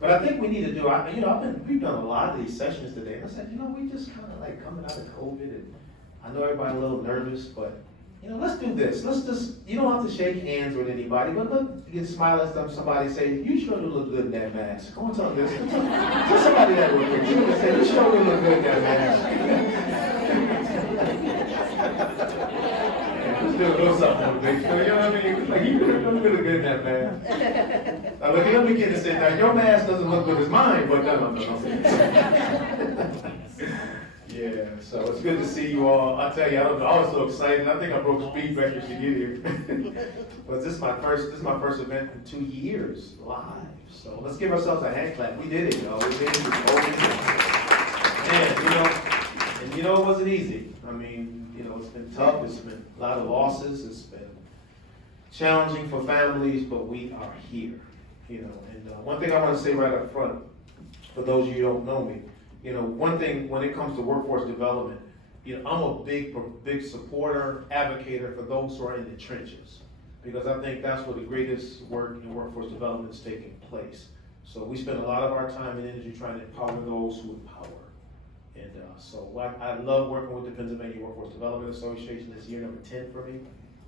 But I think we need to do, we've done a lot of these sessions today, and I said, we just kind of like coming out of COVID, and I know everybody's a little nervous, but, let's do this. Let's just, you don't have to shake hands with anybody, but look, you can smile at somebody, say, you sure do look good in that mask. Go on, tell them this. Tell somebody that real quick. You can say, you sure do look good in that mask. Let's do a little something on the big show, you know what I mean? Like, you look really good in that mask. Now, look, the other kid said, now, your mask doesn't look good as mine, but no. Yeah, so it's good to see you all. I tell you, I was so excited. I think I broke speed records to get here. But this is my first event in 2 years live. So let's give ourselves a hand clap. We did it, y'all. We did it. And it wasn't easy. I mean, it's been tough. It's been a lot of losses. It's been challenging for families, but we are here. And one thing I want to say right up front, for those of you who don't know me, one thing when it comes to workforce development, I'm a big supporter, advocator for those who are in the trenches, because I think that's where the greatest work in workforce development is taking place. So we spend a lot of our time and energy trying to empower those who empower. And so I love working with the Pennsylvania Workforce Development Association. This year number 10 for me,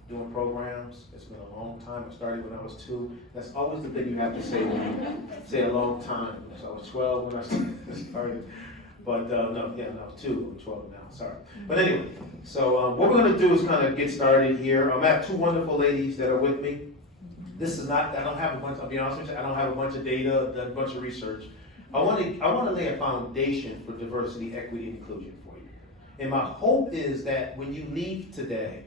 doing programs. It's been a long time. I started when I was 2. That's always the thing you have to say when you say a long time. So I was 12 when I started. But no, I was 2. I'm 12 now, sorry. But anyway, so what we're going to do is kind of get started here. I have 2 wonderful ladies that are with me. This is not, I don't have a bunch, I'll be honest with you, I don't have a bunch of data, a bunch of research. I want to lay a foundation for diversity, equity, and inclusion for you. And my hope is that when you leave today,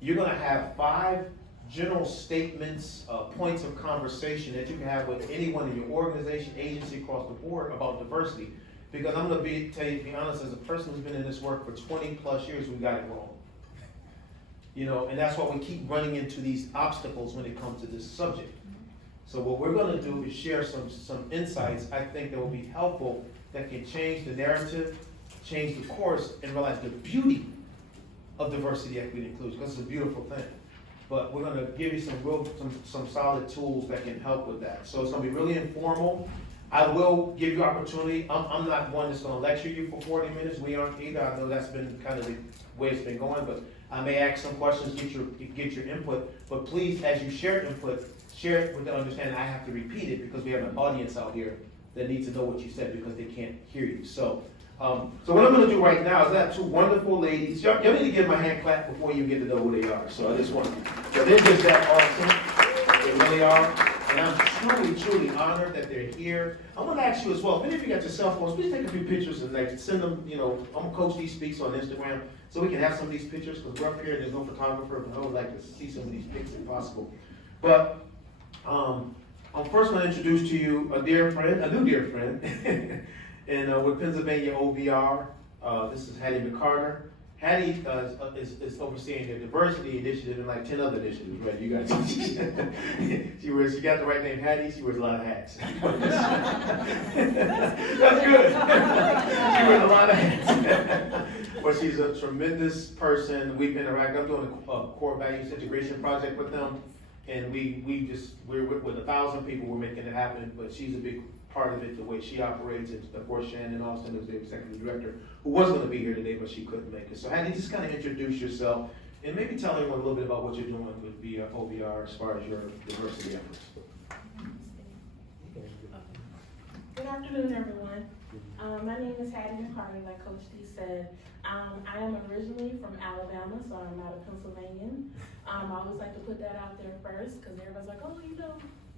you're going to have 5 general statements, points of conversation that you can have with anyone in your organization, agency, across the board about diversity. Because I'm going to to be honest, as a person who's been in this work for 20 plus years, we got it wrong. And that's why we keep running into these obstacles when it comes to this subject. So what we're going to do is share some insights I think that will be helpful, that can change the narrative, change the course, and realize the beauty of diversity, equity, and inclusion, because it's a beautiful thing. But we're going to give you some solid tools that can help with that. So it's going to be really informal. I will give you opportunity. I'm not one that's going to lecture you for 40 minutes. We aren't either. I know that's been kind of the way it's been going, but I may ask some questions, get your input. But please, as you share input, share it with the understanding I have to repeat it, because we have an audience out here that needs to know what you said because they can't hear you. So what I'm going to do right now is I have 2 wonderful ladies. Y'all need to give them a hand clap before you get to know who they are. So I just want to, they're just that awesome. They really are. And I'm truly honored that they're here. I want to ask you as well, if any of you got your cell phones, please take a few pictures and send them, I'm going to Coach D Speaks on Instagram so we can have some of these pictures, because we're up here and there's no photographer, but I would like to see some of these pics if possible. But I'm first going to introduce to you a new dear friend, and with Pennsylvania OVR. This is Hattie McCarter. Hattie is overseeing the diversity initiative and like 10 other initiatives, right? You got she got the right name, Hattie. She wears a lot of hats. That's good. She wears a lot of hats. But she's a tremendous person. We've interacted. I'm doing a core values integration project with them, and we're with 1,000 people. We're making it happen. But she's a big part of it, the way she operates. It's of course Shannon Austin is the executive director, who was going to be here today, but she couldn't make it. So Hattie, just kind of introduce yourself and maybe tell everyone a little bit about what you're doing with OVR as far as your diversity efforts. Good afternoon, everyone. My name is Hattie McCarter, like Coach D said. I am originally from Alabama, so I'm not a Pennsylvanian. I always like to put that out there first, because everybody's like, oh,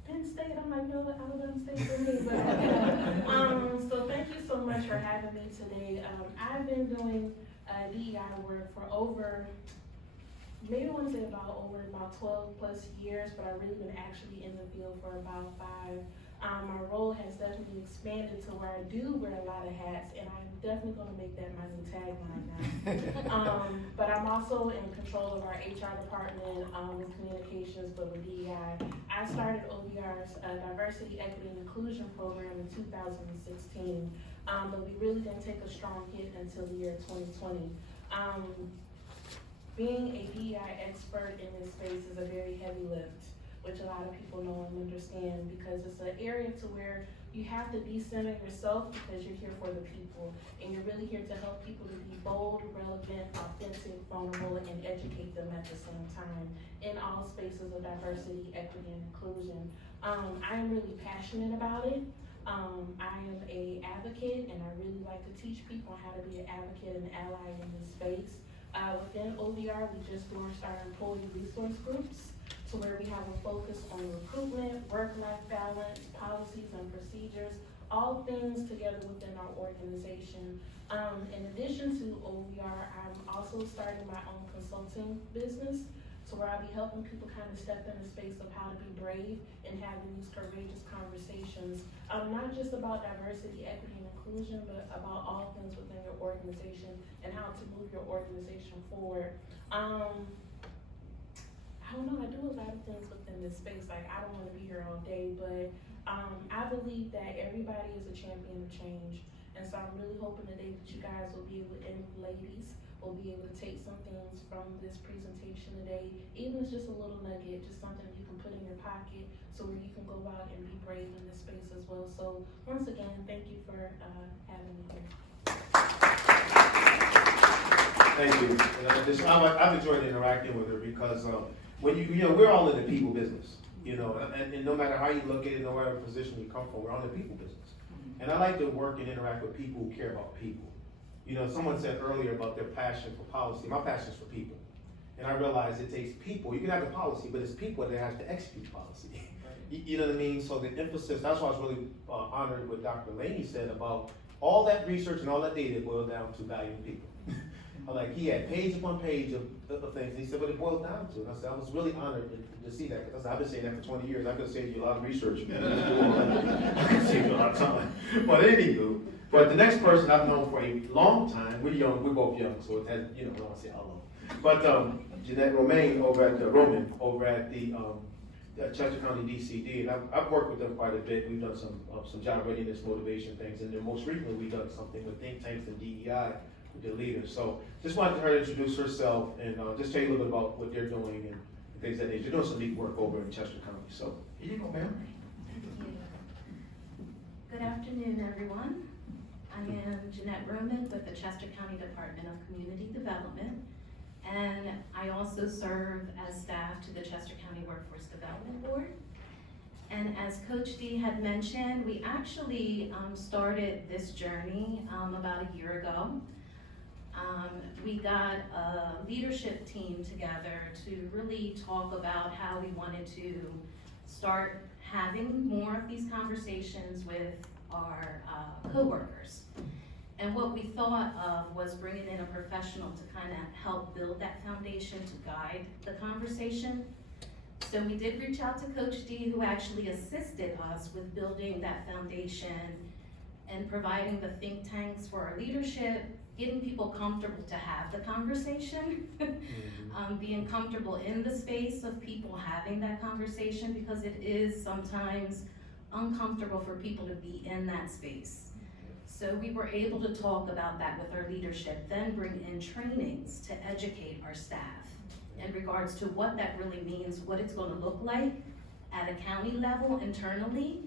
Penn State. I'm like, no, Alabama State for me. But, so thank you so much for having me today. I've been doing DEI work for maybe I want to say about 12 plus years, but I've really been actually in the field for about 5. My role has definitely expanded to where I do wear a lot of hats, and I'm definitely going to make that my new tagline now. But I'm also in control of our HR department with communications, but with DEI. I started OVR's Diversity, Equity, and Inclusion program in 2016, but we really didn't take a strong hit until the year 2020. Being a DEI expert in this space is a very heavy lift, which a lot of people know and understand, because it's an area to where you have to decenter yourself because you're here for the people. And you're really here to help people to be bold, relevant, authentic, vulnerable, and educate them at the same time in all spaces of diversity, equity, and inclusion. I am really passionate about it. I am an advocate, and I really like to teach people how to be an advocate and ally in this space. Within OVR, we just launched our employee resource groups, to where we have a focus on recruitment, work-life balance, policies and procedures, all things together within our organization. In addition to OVR, I'm also starting my own consulting business, so where I'll be helping people kind of step in a space of how to be brave and having these courageous conversations, not just about diversity, equity, and inclusion, but about all things within your organization and how to move your organization forward. I don't know, I do a lot of things within this space. Like, I don't want to be here all day, but I believe that everybody is a champion of change. And so I'm really hoping today that you guys will be able to, and ladies, will be able to take some things from this presentation today, even if it's just a little nugget, just something that you can put in your pocket so where you can go out and be brave in this space as well. So once again, thank you for having me here. Thank you. And I've enjoyed interacting with her because when we're all in the people business, and no matter how you look at it, no matter what position you come from, we're all in the people business. And I like to work and interact with people who care about people. Someone said earlier about their passion for policy. My passion is for people. And I realize it takes people. You can have the policy, but it's people that have to execute policy. You know what I mean? So the emphasis, that's why I was really honored what Dr. Laney said about all that research and all that data boiled down to valuing people. Like, he had page upon page of things, and he said, but it boils down to it. I said, I was really honored to see that, because I've been saying that for 20 years. I could have saved you a lot of research. I could have saved you a lot of time. But anywho, but the next person I've known for a long time, we're both young, so it has, I don't want to say how long. But Jeanette Romaine over at the Chester County DCD, and I've worked with them quite a bit. We've done some job readiness motivation things, and then most recently we've done something with think tanks and DEI with their leaders. So just wanted her to introduce herself and just tell you a little bit about what they're doing and things that they're doing some neat work over in Chester County. So here you go, ma'am. Good afternoon, everyone. I am Jeanette Roman with the Chester County Department of Community Development, and I also serve as staff to the Chester County Workforce Development Board. And as Coach D had mentioned, we actually started this journey about a year ago. We got a leadership team together to really talk about how we wanted to start having more of these conversations with our coworkers. And what we thought of was bringing in a professional to kind of help build that foundation to guide the conversation. So we did reach out to Coach D, who actually assisted us with building that foundation and providing the think tanks for our leadership, getting people comfortable to have the conversation, being comfortable in the space of people having that conversation, because it is sometimes uncomfortable for people to be in that space. So we were able to talk about that with our leadership, then bring in trainings to educate our staff in regards to what that really means, what it's going to look like at a county level internally.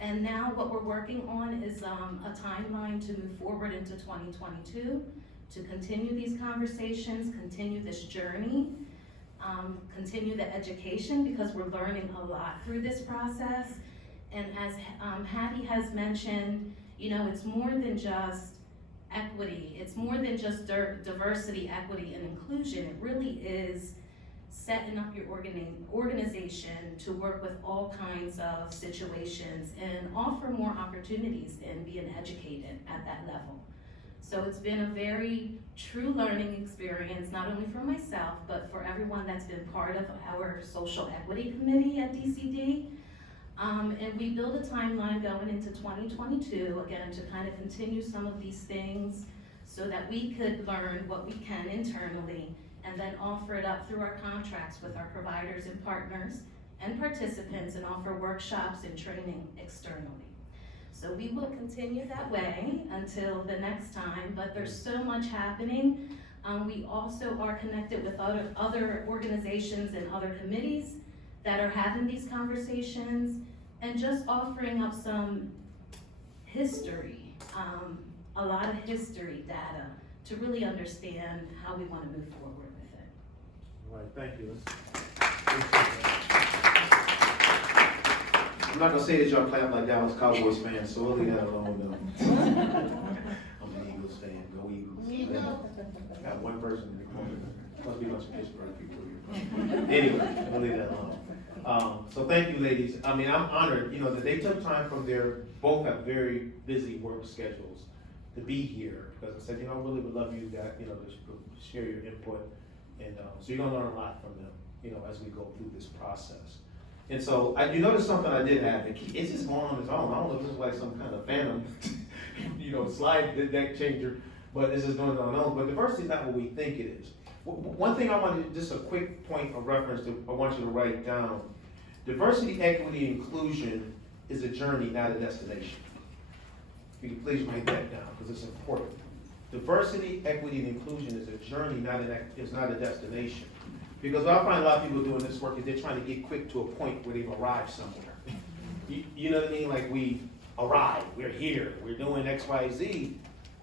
And now what we're working on is a timeline to move forward into 2022, to continue these conversations, continue this journey, continue the education, because we're learning a lot through this process. And as Hattie has mentioned, it's more than just equity. It's more than just diversity, equity, and inclusion. It really is setting up your organization to work with all kinds of situations and offer more opportunities and being educated at that level. So it's been a very true learning experience, not only for myself, but for everyone that's been part of our social equity committee at DCD. And we build a timeline going into 2022, again, to kind of continue some of these things so that we could learn what we can internally and then offer it up through our contracts with our providers and partners and participants, and offer workshops and training externally. So we will continue that way until the next time, but there's so much happening. We also are connected with other organizations and other committees that are having these conversations and just offering up some history, a lot of history data to really understand how we want to move forward with it. All right, thank you. I'm not gonna say that y'all clap like Dallas Cowboys fans, so we'll leave that alone though. I'm an Eagles fan, go Eagles. Got one person in the corner, must be a bunch of Pittsburgh people here. Anyway, we'll leave that alone. So thank you, ladies. I mean, I'm honored, you know, that they took time from both have very busy work schedules to be here, because I said, you know, I really would love you guys, you know, to share your input. And so you're gonna learn a lot from them, you know, as we go through this process. And so you notice something I did have. It's just going on its own. I don't know if this is like some kind of phantom, you know, slide deck changer, but this is going on its own. But diversity is not what we think it is. One thing I want to, just a quick point of reference I want you to write down. Diversity, equity, inclusion is a journey, not a destination. If you can please write that down, because it's important. Diversity, equity, and inclusion is a journey, not a destination. Because what I find a lot of people doing this work is they're trying to get quick to a point where they've arrived somewhere. You know what I mean? Like we arrived, we're here, we're doing X, Y, Z.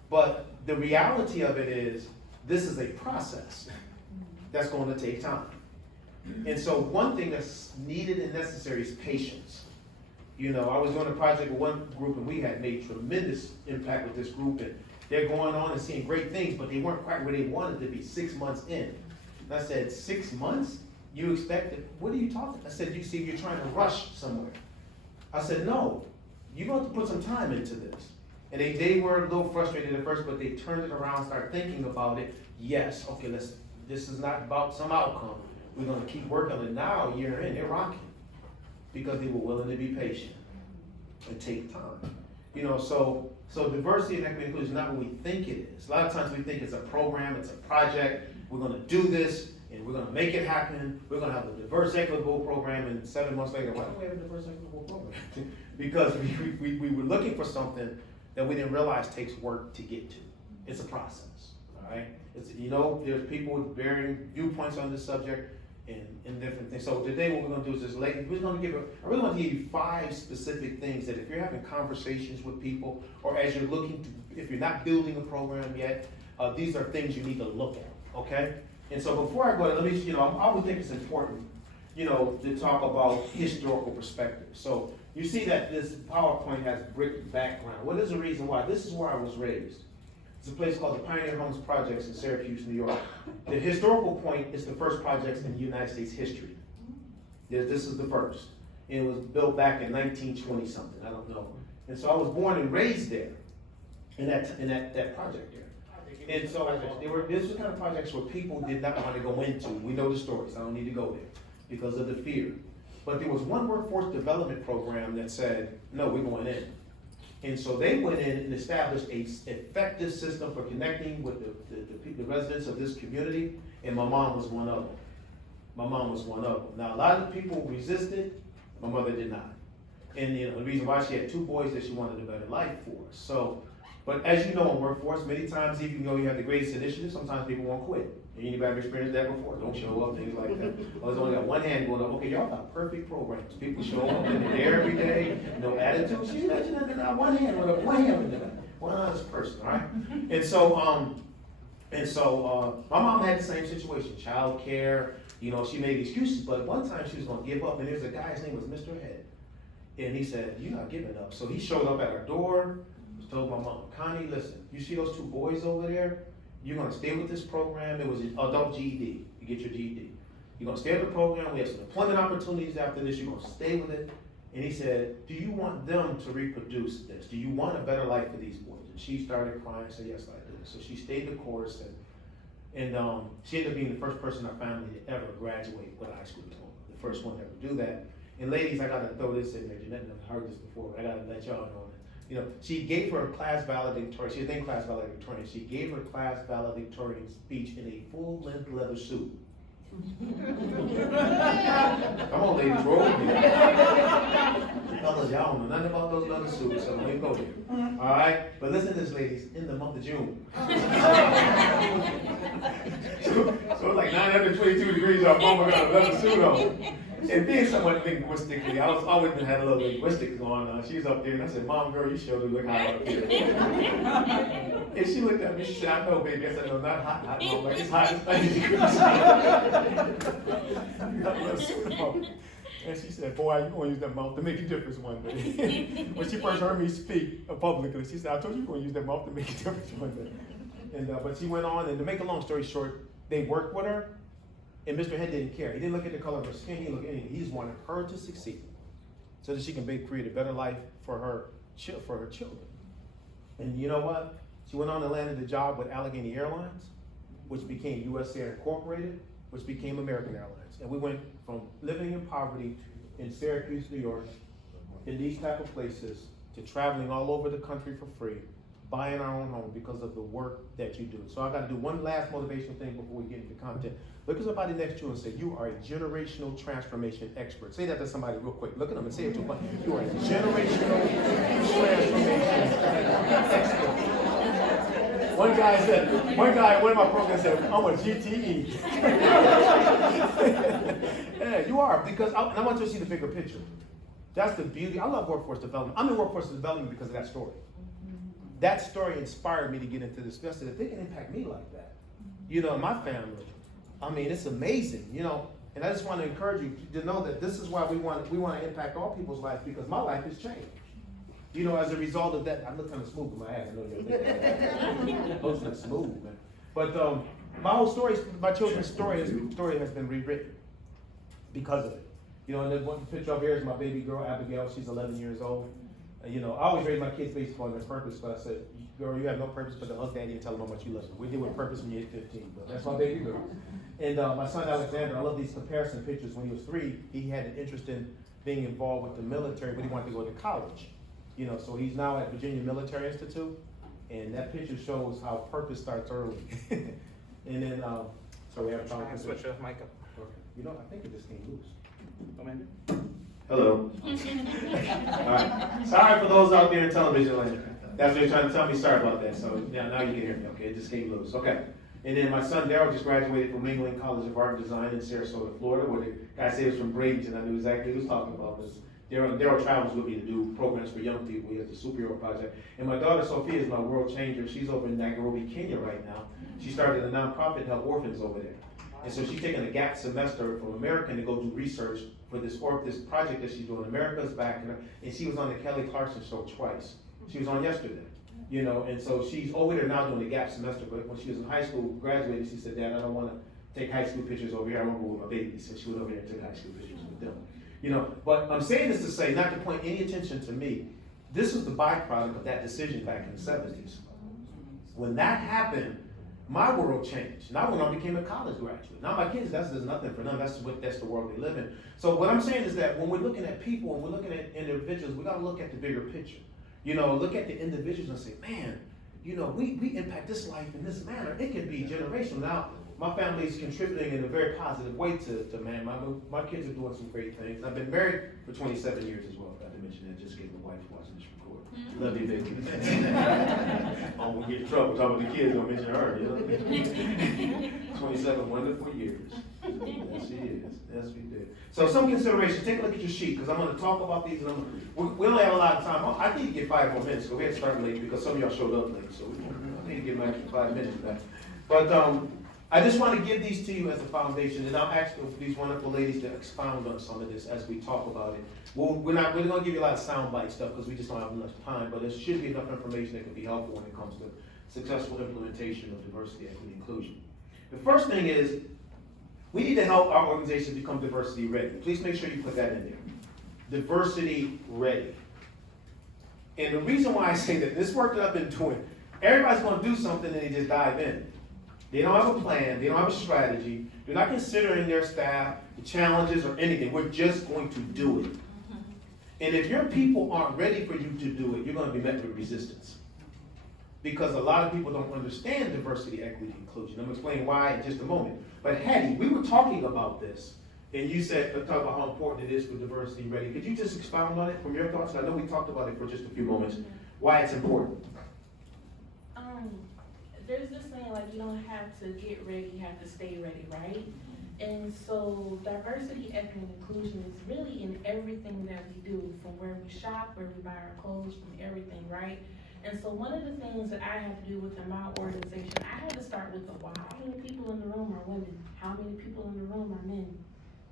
But the reality of it is, this is a process that's going to take time. And so one thing that's needed and necessary is patience. You know, I was doing a project with one group and we had made tremendous impact with this group, and they're going on and seeing great things, but they weren't quite where they wanted to be 6 months in. And I said, 6 months? You expected, what are you talking? I said, you see, you're trying to rush somewhere. I said, no, you're going to have to put some time into this. And they were a little frustrated at first, but they turned it around, started thinking about it. Yes, okay, this is not about some outcome. We're gonna keep working on it now, a year in, they're rocking. Because they were willing to be patient and take time. You know, so diversity and equity inclusion is not what we think it is. A lot of times we think it's a program, it's a project, we're gonna do this, and we're gonna make it happen. We're gonna have a diverse, equitable program, and 7 months later, why don't we have a diverse, equitable program? Because we were looking for something that we didn't realize takes work to get to. It's a process, all right? You know, there's people with varying viewpoints on this subject and different things. So today what we're gonna do is I really want to give you 5 specific things that if you're having conversations with people, or as you're looking to, if you're not building a program yet, these are things you need to look at, okay? And so before I go there, let me, you know, I would think it's important, you know, to talk about historical perspective. So you see that this PowerPoint has brick background. What is the reason why? This is where I was raised. It's a place called the Pioneer Homes Projects in Syracuse, New York. The historical point is the first projects in United States history. This is the first. And it was built back in 1920 something, I don't know. And so I was born and raised there, in that project there. And so these were kind of projects where people did not want to go into. We know the stories, I don't need to go there, because of the fear. But there was one workforce development program that said, no, we're going in. And so they went in and established an effective system for connecting with the residents of this community, and my mom was one of them. My mom was one of them. Now, a lot of people resisted, my mother did not. And you know, the reason why, she had 2 boys that she wanted a better life for. So, but as you know in workforce, many times even though you have the greatest initiative, sometimes people won't quit. Anybody ever experienced that before? Don't show up, things like that. Or there's only got one hand going up. Okay, y'all got perfect programs. People show up and they're there every day, no attitude. She mentioned that not one hand with a one hand with one honest person, all right? And so my mom had the same situation, child care. You know, she made excuses, but one time she was gonna give up, and there's a guy, his name was Mr. Head. And he said, you're not giving up. So he showed up at our door, told my mom, Connie, listen, you see those 2 boys over there? You're gonna stay with this program. It was an adult GED. You get your GED. You're gonna stay with the program. We have some employment opportunities after this. You're gonna stay with it. And he said, do you want them to reproduce this? Do you want a better life for these boys? And she started crying and said, yes, I do. So she stayed the course, and she ended up being the first person in our family to ever graduate with a high school diploma. The first one to ever do that. And ladies, I gotta throw this in there. Jeanette and I've heard this before, but I gotta let y'all know that. You know, she gave her class valedictorian, she was named class valedictorian, she gave her class valedictorian speech in a full-length leather suit. Come on, ladies, roll with me. Fellas, y'all don't know nothing about those leather suits, so let me go there. All right? But listen to this, ladies, in the month of June. So it was like 922 degrees out, mama got a leather suit on. And being somewhat linguistically, I was always been had a little linguistics going on. She was up there and I said, Mom, girl, you sure do look hot up here. And she looked at me, she said, I know, baby. I said, no, not hot, hot, Mom. Like, it's hot as 90 degrees. And she said, boy, you're going to use that mouth to make a difference one day. When she first heard me speak publicly, she said, I told you you're going to use that mouth to make a difference one day. And, but she went on, and to make a long story short, they worked with her, and Mr. Head didn't care. He didn't look at the color of her skin, he didn't look at anything. He just wanted her to succeed so that she can create a better life for her children. And you know what? She went on and landed a job with Allegheny Airlines, which became US Air Incorporated, which became American Airlines. And we went from living in poverty in Syracuse, New York, in these type of places, to traveling all over the country for free, buying our own home because of the work that you do. So I gotta do one last motivational thing before we get into content. Look at somebody next to you and say, you are a generational transformation expert. Say that to somebody real quick. Look at them and say it to them. You are a generational transformation expert. One of my programs said, I'm a GTE. Yeah, you are, because I want you to see the bigger picture. That's the beauty. I love workforce development. I'm in workforce development because of that story. That story inspired me to get into this. I said, if they can impact me like that, you know, my family, I mean, it's amazing, you know. And I just want to encourage you to know that this is why we want to impact all people's lives, because my life has changed. You know, as a result of that, I look kind of smooth with my ass. I know you're thinking, I look smooth, man. But my whole story, my children's story has been rewritten because of it. You know, and then one picture up here is my baby girl, Abigail. She's 11 years old. You know, I always raise my kids based upon their purpose, but I said, girl, you have no purpose but to hug daddy and tell him how much you love him. We did with purpose when you hit 15, but that's my baby girl. And my son Alexander, I love these comparison pictures. When he was 3, he had an interest in being involved with the military, but he wanted to go to college. You know, so he's now at Virginia Military Institute, and that picture shows how purpose starts early. And then, so we have a switch your mic up. Okay. You know, I think it just came loose. Come in. Hello. All right. Sorry for those out there in television land. That's what you're trying to tell me. Sorry about that. So now you can hear me. Okay, it just came loose. Okay. And then my son Darrell just graduated from England College of Art and Design in Sarasota, Florida, where the guy said he was from Bradenton. I knew exactly what he was talking about. This Darrell travels with me to do programs for young people. He has a superhero project. And my daughter Sophia is my world changer. She's over in Nairobi, Kenya right now. She started a nonprofit to help orphans over there. And so she's taking a gap semester from America to go do research for this project that she's doing. America's Back, and she was on the Kelly Clarkson show twice. She was on yesterday, you know, and so she's over there now doing the gap semester. But when she was in high school, graduated, she said, Dad, I don't want to take high school pictures over here. I want to go with my babies. So she went over there and took high school pictures with them. You know, but I'm saying this to say, not to point any attention to me, this was the byproduct of that decision back in the 70s. When that happened, my world changed. Now when I became a college graduate. Now my kids, that's nothing for them. That's the world they live in. So what I'm saying is that when we're looking at people and we're looking at individuals, we got to look at the bigger picture. You know, look at the individuals and say, man, you know, we impact this life in this manner. It can be generational. Now, my family is contributing in a very positive way to man. My kids are doing some great things. I've been married for 27 years as well. Got to mention that. Just gave my wife watching this record. Love you, baby. Oh, we get in trouble talking about the kids. Don't mention her. You know? 27 wonderful years. Yes, she is. Yes, we did. So some consideration. Take a look at your sheet because I'm going to talk about these. And we only have a lot of time. I need to get 5 more minutes because we had to start late because some of y'all showed up late. So I need to get my extra 5 minutes back. But I just want to give these to you as a foundation, and I'll ask these wonderful ladies to expound on some of this as we talk about it. We're going to give you a lot of soundbite stuff because we just don't have enough time, but there should be enough information that can be helpful when it comes to successful implementation of diversity, equity, inclusion. The first thing is, we need to help our organization become diversity ready. Please make sure you put that in there. Diversity ready. And the reason why I say that, this work that I've been doing, everybody's going to do something and they just dive in. They don't have a plan, they don't have a strategy, they're not considering their staff, the challenges or anything. We're just going to do it. And if your people aren't ready for you to do it, you're going to be met with resistance. Because a lot of people don't understand diversity, equity, inclusion. I'm going to explain why in just a moment. But Hattie, we were talking about this, and you said, let's talk about how important it is for diversity ready. Could you just expound on it from your thoughts? I know we talked about it for just a few moments, why it's important. There's this saying, like, you don't have to get ready, you have to stay ready, right? And so diversity, equity, and inclusion is really in everything that we do, from where we shop, where we buy our clothes, from everything, right? And so one of the things that I have to do within my organization, I had to start with the why. How many people in the room are women? How many people in the room are men?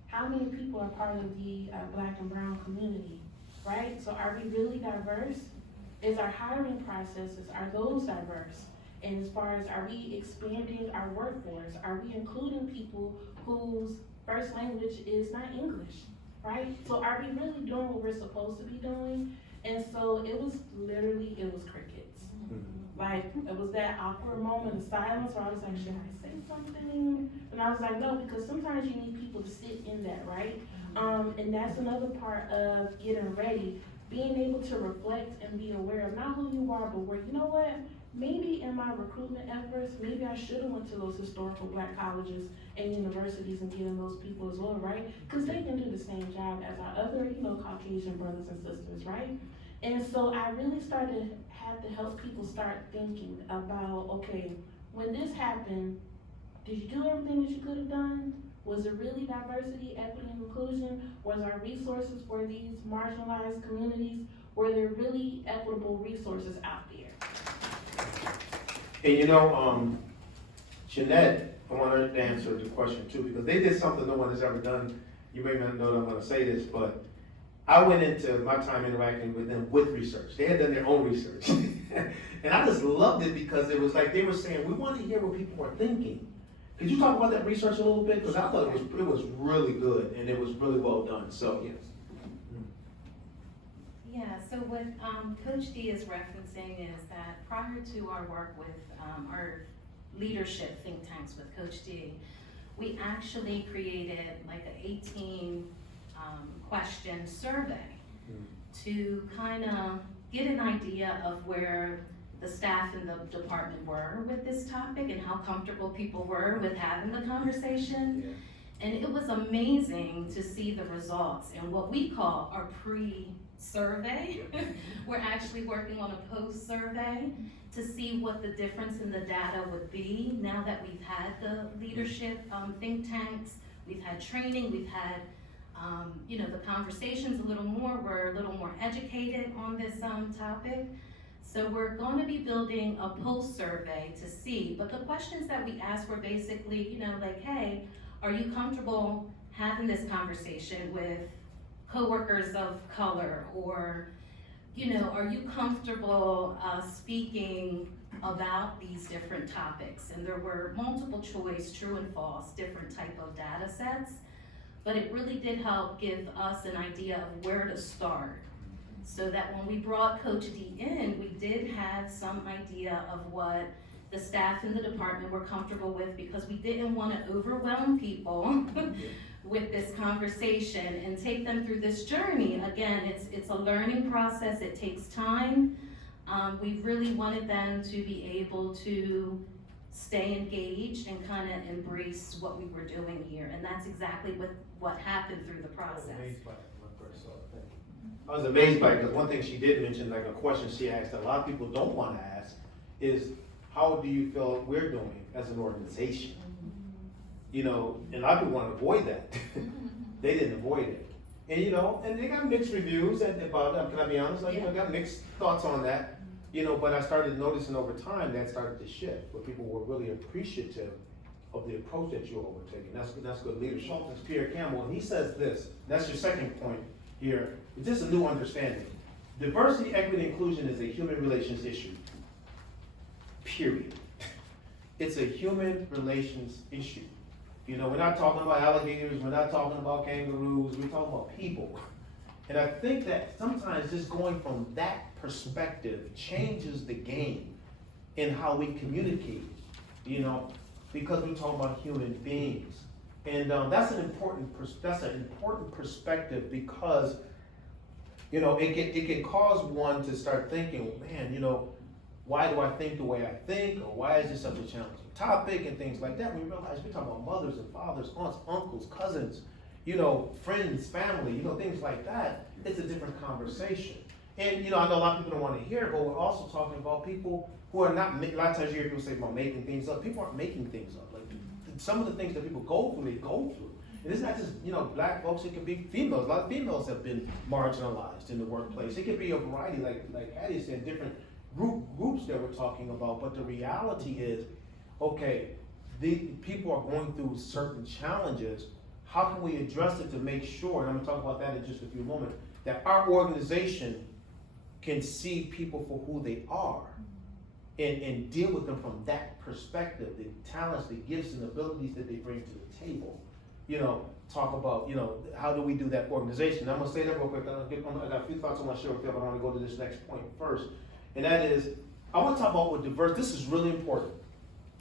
How many people are part of the Black and brown community, right? So are we really diverse? Is our hiring processes, are those diverse? And as far as, are we expanding our workforce? Are we including people whose first language is not English, right? So are we really doing what we're supposed to be doing? And so it was crickets. Like, it was that awkward moment of silence where I was like, should I say something? And I was like, no, because sometimes you need people to sit in that, right? And that's another part of getting ready, being able to reflect and be aware of not who you are, but where, you know what? Maybe in my recruitment efforts, maybe I should have went to those historical Black colleges and universities and getting those people as well, right? Because they can do the same job as our other, Caucasian brothers and sisters, right? And so I really had to help people start thinking about, okay, when this happened, did you do everything that you could have done? Was it really diversity, equity, and inclusion? Was our resources for these marginalized communities, were there really equitable resources out there? And Jeanette, I want her to answer the question too, because they did something no one has ever done. You may not know that I'm gonna say this, but I went into my time interacting with them with research. They had done their own research. And I just loved it because it was like they were saying, we want to hear what people are thinking. Could you talk about that research a little bit? Because I thought it was really good and it was really well done, so. Yes. Yeah, so what Coach D is referencing is that prior to our work with our leadership think tanks with Coach D, we actually created like an 18 question survey to kind of get an idea of where the staff in the department were with this topic and how comfortable people were with having the conversation. Yeah. And it was amazing to see the results and what we call our pre-survey. We're actually working on a post-survey to see what the difference in the data would be now that we've had the leadership think tanks, we've had training, we've had the conversations a little more, we're a little more educated on this topic. So we're going to be building a post survey to see, but the questions that we asked were basically, like, hey, are you comfortable having this conversation with coworkers of color? Or, are you comfortable speaking about these different topics? And there were multiple choice, true and false, different type of data sets. But it really did help give us an idea of where to start. So that when we brought Coach D in, we did have some idea of what the staff in the department were comfortable with, because we didn't want to overwhelm people with this conversation and take them through this journey. Again, it's a learning process, it takes time. We really wanted them to be able to stay engaged and kind of embrace what we were doing here. And that's exactly what happened through the process. I was amazed by it because one thing she did mention, like a question she asked that a lot of people don't want to ask, is how do you feel we're doing as an organization? And a lot of people want to avoid that. They didn't avoid it. And they got mixed reviews about it. Can I be honest? I got mixed thoughts on that. But I started noticing over time that started to shift, where people were really appreciative of the approach that you all were taking. That's good leadership. That's Pierre Campbell, and he says this, that's your second point here, it's just a new understanding. Diversity, equity, and inclusion is a human relations issue. Period. It's a human relations issue. We're not talking about alligators, we're not talking about kangaroos, we're talking about people. And I think that sometimes just going from that perspective changes the game in how we communicate, because we talk about human beings. And that's an important perspective, because it can cause one to start thinking, man, why do I think the way I think, or why is this such a challenging topic, and things like that. We realize we're talking about mothers and fathers, aunts, uncles, cousins, friends, family, things like that. It's a different conversation. And I know a lot of people don't want to hear it, but we're also talking about people who are not. A lot of times you hear people say about making things up. People aren't making things up. Like some of the things that people go through, they go through. And it's not just, you know, black folks, it could be females. A lot of females have been marginalized in the workplace. It could be a variety, like Hattie said, different groups that we're talking about. But the reality is, okay, the people are going through certain challenges. How can we address it to make sure, and I'm gonna talk about that in just a few moments, that our organization can see people for who they are and deal with them from that perspective, the talents, the gifts and abilities that they bring to the table. You know, talk about, you know, how do we do that organization? I'm gonna say that real quick. I got a few thoughts I want to share with you, but I want to go to this next point first. And that is, I want to talk about what diversity, this is really important.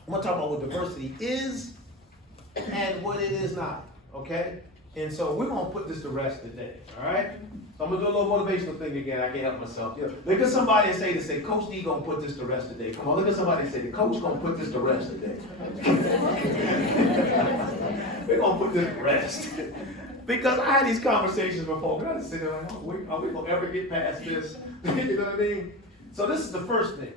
I want to talk about what diversity is and what it is not, okay? And so we're going to put this to rest today, all right? So I'm going to do a little motivational thing again. I can't help myself. Yeah. Look at somebody and say, Coach D going to put this to rest today. Come on, look at somebody and say, the coach going to put this to rest today. We're going to put this to rest. Because I had these conversations before. I just sit there like, are we going to ever get past this? You know what I mean? So this is the first thing.